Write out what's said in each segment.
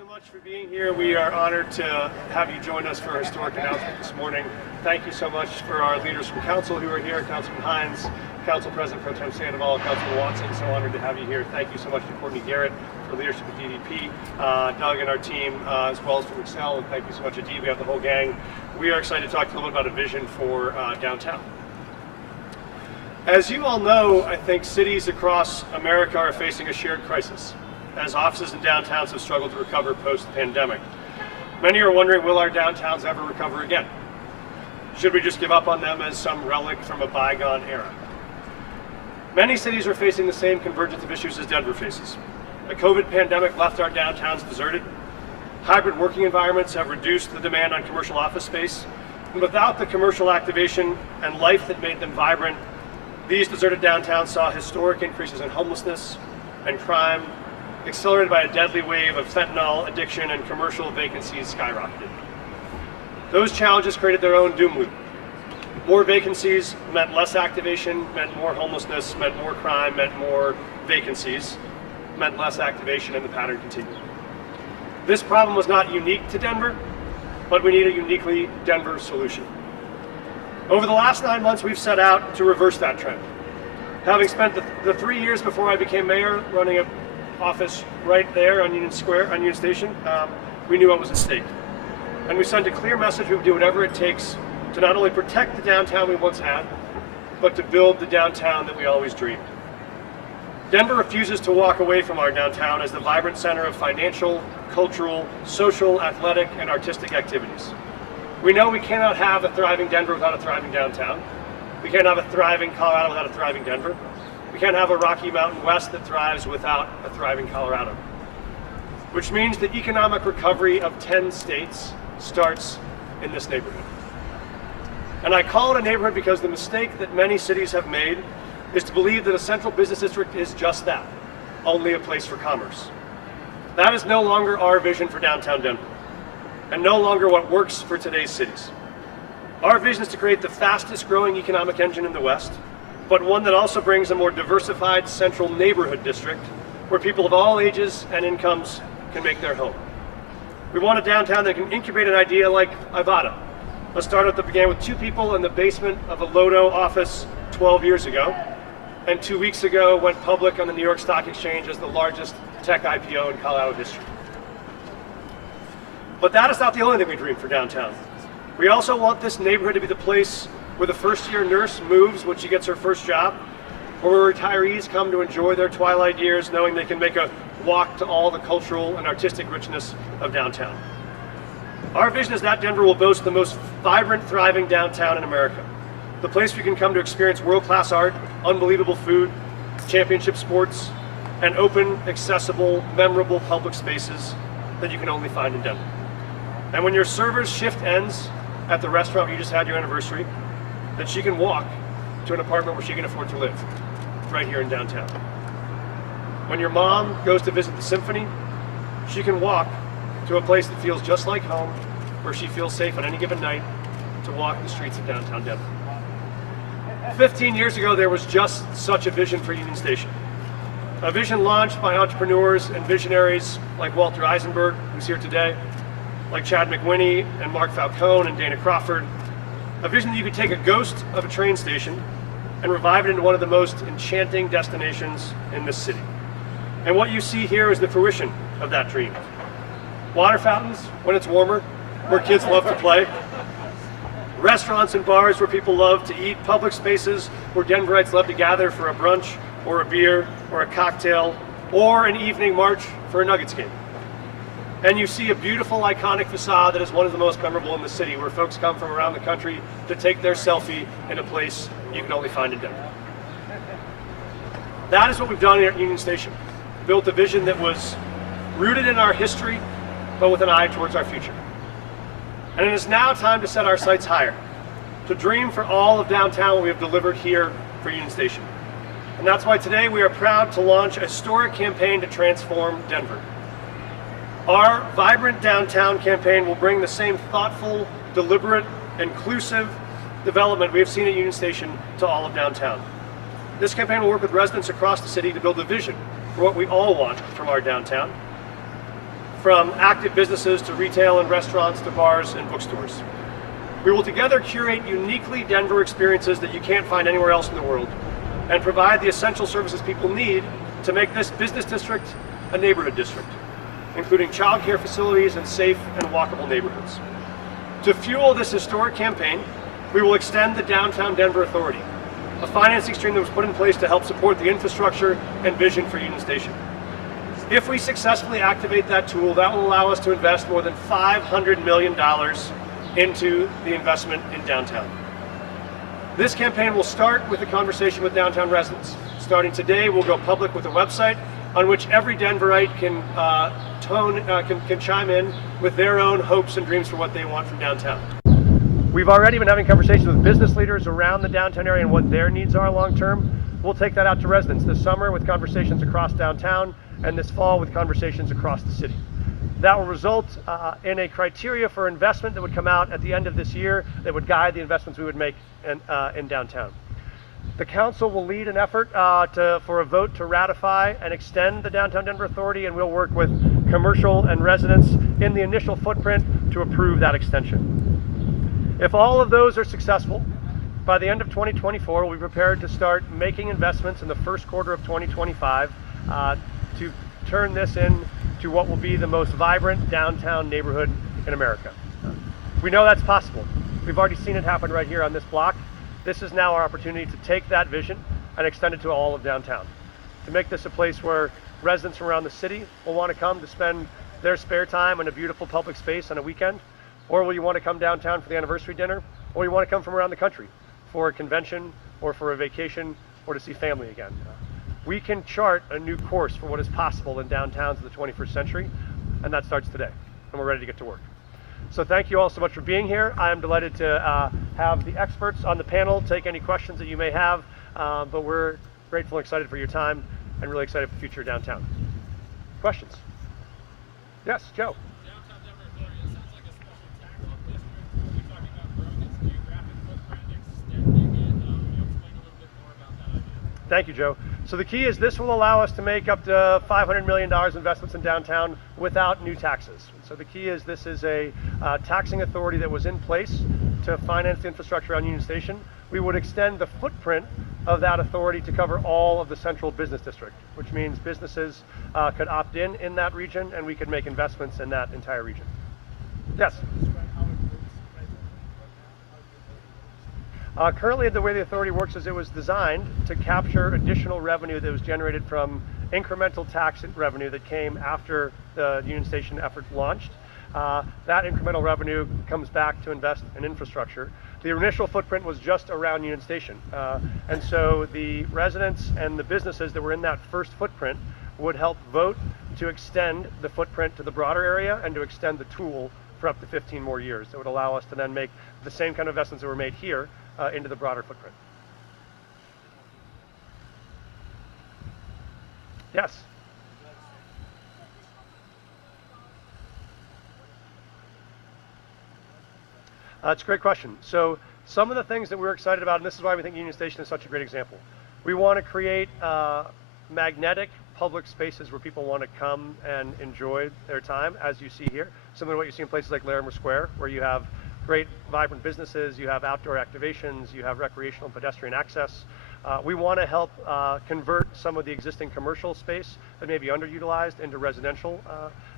so much for being here. We are honored to have you join us for our historic announcement this morning. Thank you so much for our leaders from council who are here, Councilman Hines, Council President Pro Tem Sandoval, Councilman Watson. So honored to have you here. Thank you so much to Courtney Garrett for leadership at DDP, Doug and our team, as well as from Excel, and thank you so much, Adi. We have the whole gang. We are excited to talk to you a little bit about a vision for downtown. As you all know, I think cities across America are facing a shared crisis, as offices and downtowns have struggled to recover post-pandemic. Many are wondering, will our downtowns ever recover again? Should we just give up on them as some relic from a bygone era? Many cities are facing the same convergence of issues as Denver faces. The COVID pandemic left our downtowns deserted. Hybrid working environments have reduced the demand on commercial office space. And without the commercial activation and life that made them vibrant, these deserted downtowns saw historic increases in homelessness and crime, accelerated by a deadly wave of fentanyl addiction, and commercial vacancies skyrocketed. Those challenges created their own doom loop. More vacancies meant less activation, meant more homelessness, meant more crime, meant more vacancies, meant less activation, and the pattern continued. This problem was not unique to Denver, but we need a uniquely Denver solution. Over the last 9 months, we've set out to reverse that trend. Having spent the 3 years before I became mayor running an office right there on Union Square, on Union Station, we knew what was at stake. And we sent a clear message: we would do whatever it takes to not only protect the downtown we once had, but to build the downtown that we always dreamed. Denver refuses to walk away from our downtown as the vibrant center of financial, cultural, social, athletic, and artistic activities. We know we cannot have a thriving Denver without a thriving downtown. We can't have a thriving Colorado without a thriving Denver. We can't have a Rocky Mountain West that thrives without a thriving Colorado. Which means the economic recovery of 10 states starts in this neighborhood. And I call it a neighborhood because the mistake that many cities have made is to believe that a central business district is just that, only a place for commerce. That is no longer our vision for downtown Denver, and no longer what works for today's cities. Our vision is to create the fastest growing economic engine in the West, but one that also brings a more diversified central neighborhood district where people of all ages and incomes can make their home. We want a downtown that can incubate an idea like Ibotta, a startup that began with 2 people in the basement of a Lodo office 12 years ago, and 2 weeks ago went public on the New York Stock Exchange as the largest tech IPO in Colorado history. But that is not the only thing we dream for downtown. We also want this neighborhood to be the place where the first-year nurse moves when she gets her first job, or where retirees come to enjoy their twilight years knowing they can make a walk to all the cultural and artistic richness of downtown. Our vision is that Denver will boast the most vibrant, thriving downtown in America, the place where you can come to experience world-class art, unbelievable food, championship sports, and open, accessible, memorable public spaces that you can only find in Denver. And when your server's shift ends at the restaurant where you just had your anniversary, that she can walk to an apartment where she can afford to live, right here in downtown. When your mom goes to visit the symphony, she can walk to a place that feels just like home, where she feels safe on any given night to walk the streets of downtown Denver. 15 years ago, there was just such a vision for Union Station. A vision launched by entrepreneurs and visionaries like Walter Eisenberg, who's here today, like Chad McWhinney and Mark Falcone and Dana Crawford. A vision that you could take a ghost of a train station and revive it into one of the most enchanting destinations in this city. And what you see here is the fruition of that dream. Water fountains when it's warmer, where kids love to play. Restaurants and bars where people love to eat. Public spaces where Denverites love to gather for a brunch or a beer or a cocktail or an evening march for a Nuggets game. And you see a beautiful, iconic facade that is one of the most memorable in the city, where folks come from around the country to take their selfie in a place you can only find in Denver. That is what we've done here at Union Station. Built a vision that was rooted in our history, but with an eye towards our future. And it is now time to set our sights higher, to dream for all of downtown we have delivered here for Union Station. And that's why today we are proud to launch a historic campaign to transform Denver. Our Vibrant Downtown campaign will bring the same thoughtful, deliberate, inclusive development we have seen at Union Station to all of downtown. This campaign will work with residents across the city to build a vision for what we all want from our downtown. from active businesses to retail and restaurants to bars and bookstores. We will together curate uniquely Denver experiences that you can't find anywhere else in the world and provide the essential services people need to make this business district a neighborhood district, including childcare facilities and safe and walkable neighborhoods. To fuel this historic campaign, we will extend the Downtown Denver Authority, a financing stream that was put in place to help support the infrastructure and vision for Union Station. If we successfully activate that tool, that will allow us to invest more than $500 million into the investment in downtown. This campaign will start with a conversation with downtown residents. Starting today, we'll go public with a website on which every Denverite can chime in with their own hopes and dreams for what they want from downtown. We've already been having conversations with business leaders around the downtown area and what their needs are long term. We'll take that out to residents this summer with conversations across downtown and this fall with conversations across the city. That will result in a criteria for investment that would come out at the end of this year that would guide the investments we would make in downtown. The council will lead an effort for a vote to ratify and extend the Downtown Denver Authority, and we'll work with commercial and residents in the initial footprint to approve that extension. If all of those are successful, by the end of 2024, we'll be prepared to start making investments in the first quarter of 2025 to turn this into what will be the most vibrant downtown neighborhood in America. We know that's possible. We've already seen it happen right here on this block. This is now our opportunity to take that vision and extend it to all of downtown, to make this a place where residents from around the city will want to come to spend their spare time in a beautiful public space on a weekend, or will you want to come downtown for the anniversary dinner, or you want to come from around the country for a convention or for a vacation or to see family again. We can chart a new course for what is possible in downtowns of the 21st century, and that starts today, and we're ready to get to work. So thank you all so much for being here. I am delighted to have the experts on the panel take any questions that you may have, but we're grateful and excited for your time and really excited for the future of downtown. Questions? Yes, Joe. Downtown Denver Authority, it sounds like a special tackle district. You're talking about growing its geographic footprint, extending it. Can you explain a little bit more about that idea? Thank you, Joe. So the key is this will allow us to make up to $500 million investments in downtown without new taxes. So the key is this is a taxing authority that was in place to finance the infrastructure on Union Station. We would extend the footprint of that authority to cover all of the central business district, which means businesses could opt in that region, and we could make investments in that entire region. Yes? Currently, the way the authority works is it was designed to capture additional revenue that was generated from incremental tax revenue that came after the Union Station effort launched. That incremental revenue comes back to invest in infrastructure. The initial footprint was just around Union Station. And so the residents and the businesses that were in that first footprint would help vote to extend the footprint to the broader area and to extend the tool for up to 15 more years. That would allow us to then make the same kind of investments that were made here into the broader footprint. Yes? It's a great question. So some of the things that we're excited about, and this is why we think Union Station is such a great example. We want to create magnetic public spaces where people want to come and enjoy their time, as you see here. Similar to what you see in places like Larimer Square, where you have great, vibrant businesses, you have outdoor activations, you have recreational and pedestrian access. We want to help convert some of the existing commercial space that may be underutilized into residential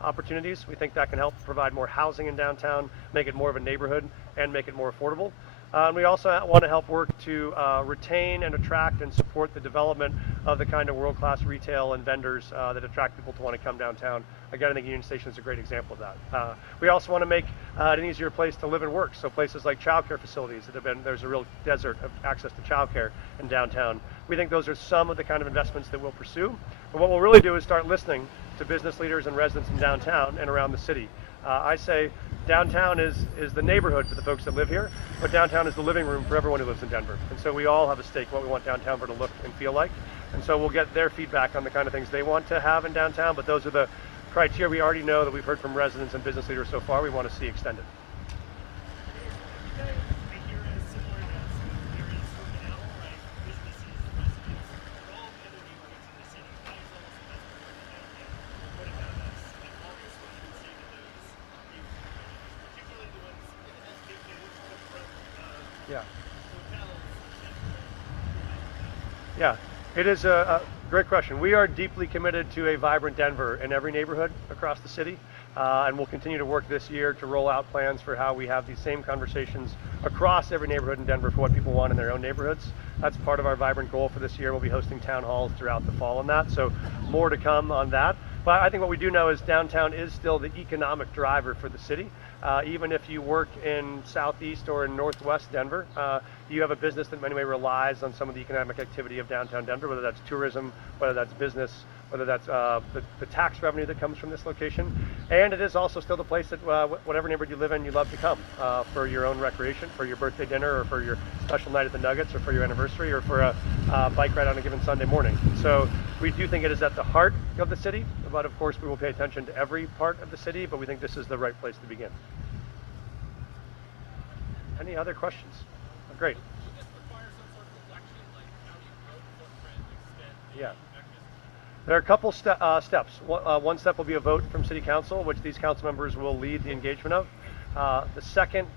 opportunities. We think that can help provide more housing in downtown, make it more of a neighborhood, and make it more affordable. And we also want to help work to retain and attract and support the development of the kind of world-class retail and vendors that attract people to want to come downtown. Again, I think Union Station is a great example of that. We also want to make it an easier place to live and work. So places like childcare facilities that have been, there's a real desert of access to childcare in downtown. We think those are some of the kind of investments that we'll pursue. But what we'll really do is start listening to business leaders and residents in downtown and around the city. I say downtown is the neighborhood for the folks that live here, but downtown is the living room for everyone who lives in Denver. And so we all have a stake in what we want downtown to look and feel like. And so we'll get their feedback on the kind of things they want to have in downtown, but those are the criteria we already know that we've heard from residents and business leaders so far we want to see extended. Yeah, it is a great question. We are deeply committed to a vibrant Denver in every neighborhood across the city, and we'll continue to work this year to roll out plans for how we have these same conversations across every neighborhood in Denver for what people want in their own neighborhoods. That's part of our vibrant goal for this year. We'll be hosting town halls throughout the fall on that, so more to come on that. But I think what we do know is downtown is still the economic driver for the city. Even if you work in southeast or in northwest Denver, you have a business that in many ways relies on some of the economic activity of downtown Denver, whether that's tourism, whether that's business, whether that's the tax revenue that comes from this location. And it is also still the place that whatever neighborhood you live in, you love to come for your own recreation, for your birthday dinner, or for your special night at the Nuggets, or for your anniversary, or for a bike ride on a given Sunday morning. So we do think it is at the heart of the city, but of course we will pay attention to every part of the city, but we think this is the right place to begin. Any other questions? Oh, great. Will this require some sort of election, like county road footprint extend the Yeah. mechanism? There are a couple steps. One step will be a vote from City Council, which these council members will lead the engagement of. The second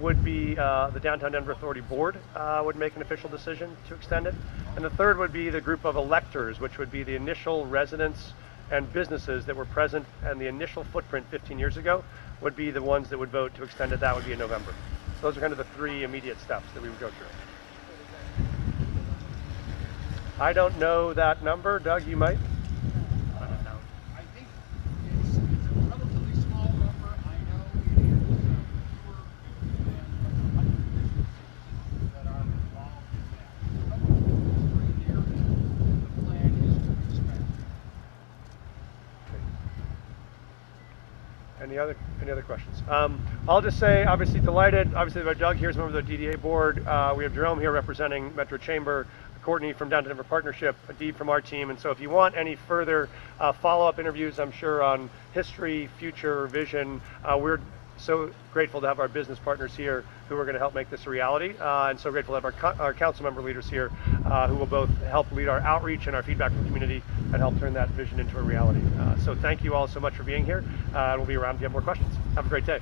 would be the Downtown Denver Authority Board would make an official decision to extend it. And the third would be the group of electors, which would be the initial residents and businesses that were present and the initial footprint 15 years ago would be the ones that would vote to extend it. That would be in November. So those are kind of the three immediate steps that we would go through. I don't know that number. Doug, you might? I think it's a relatively small number. I know it is fewer than 100 businesses that are involved in that. A couple of history there. The plan is to expand. Any other questions? I'll just say, obviously delighted. Obviously, Doug here is a member of the DDA board. We have Jerome here representing Metro Chamber, Courtney from Downtown Denver Partnership, Adib from our team. And so if you want any further follow-up interviews, I'm sure on history, future, vision, we're so grateful to have our business partners here who are going to help make this a reality. And so grateful to have our council member leaders here who will both help lead our outreach and our feedback from the community and help turn that vision into a reality. So thank you all so much for being here. And we'll be around if you have more questions. Have a great day.